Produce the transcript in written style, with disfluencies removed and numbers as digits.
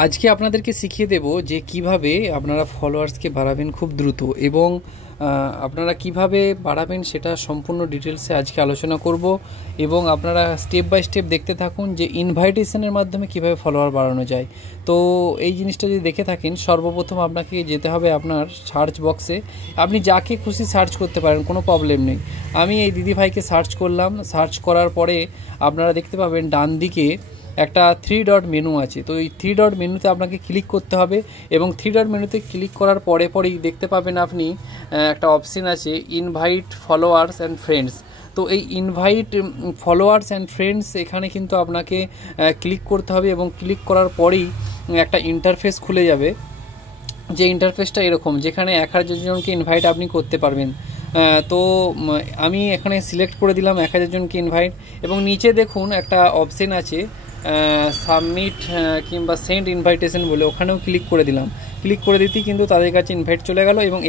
আজকে আপনাদেরকে শিখিয়ে দেব যে কিভাবে আপনারা ফলোয়ার্সকে বাড়াবেন খুব দ্রুত এবং আপনারা কিভাবে বাড়াবেন সেটা সম্পূর্ণ ডিটেলসে আজকে আলোচনা করব এবং আপনারা স্টেপ বাই স্টেপ দেখতে থাকুন যে ইনভাইটেশনের মাধ্যমে কিভাবে ফলোয়ার বাড়ানো যায়। তো এই জিনিসটা যদি দেখে থাকেন, সর্বপ্রথম আপনাকে যেতে হবে আপনার সার্চ বক্সে। আপনি যাকে খুশি সার্চ করতে পারেন, কোনো প্রবলেম নেই। আমি এই দিদিভাইকে সার্চ করলাম। সার্চ করার পরে আপনারা দেখতে পাবেন ডান দিকে একটা 3 ডট মেনু আছে। তো এই 3 ডট মেনুতে আপনাকে ক্লিক করতে হবে এবং 3 ডট মেনুতে ক্লিক করার পরেই দেখতে পাবেন আপনি একটা অপশন আছে ইনভাইট ফলোয়ার্স অ্যান্ড ফ্রেন্ডস। তো এই ইনভাইট ফলোয়ার্স অ্যান্ড ফ্রেন্ডস এখানে কিন্তু আপনাকে ক্লিক করতে হবে এবং ক্লিক করার পরেই একটা ইন্টারফেস খুলে যাবে। যে ইন্টারফেসটা এরকম, যেখানে 1000 জনকে ইনভাইট আপনি করতে পারবেন। তো আমি এখানে সিলেক্ট করে দিলাম 1000 জনকে ইনভাইট এবং নিচে দেখুন একটা অপশন আছে সাবমিট কিংবা সেন্ড ইনভাইটেশন বলে, ওখানেও ক্লিক করে দিলাম। ক্লিক করে দিতেই কিন্তু তাদের কাছে ইনভাইট চলে গেল এবং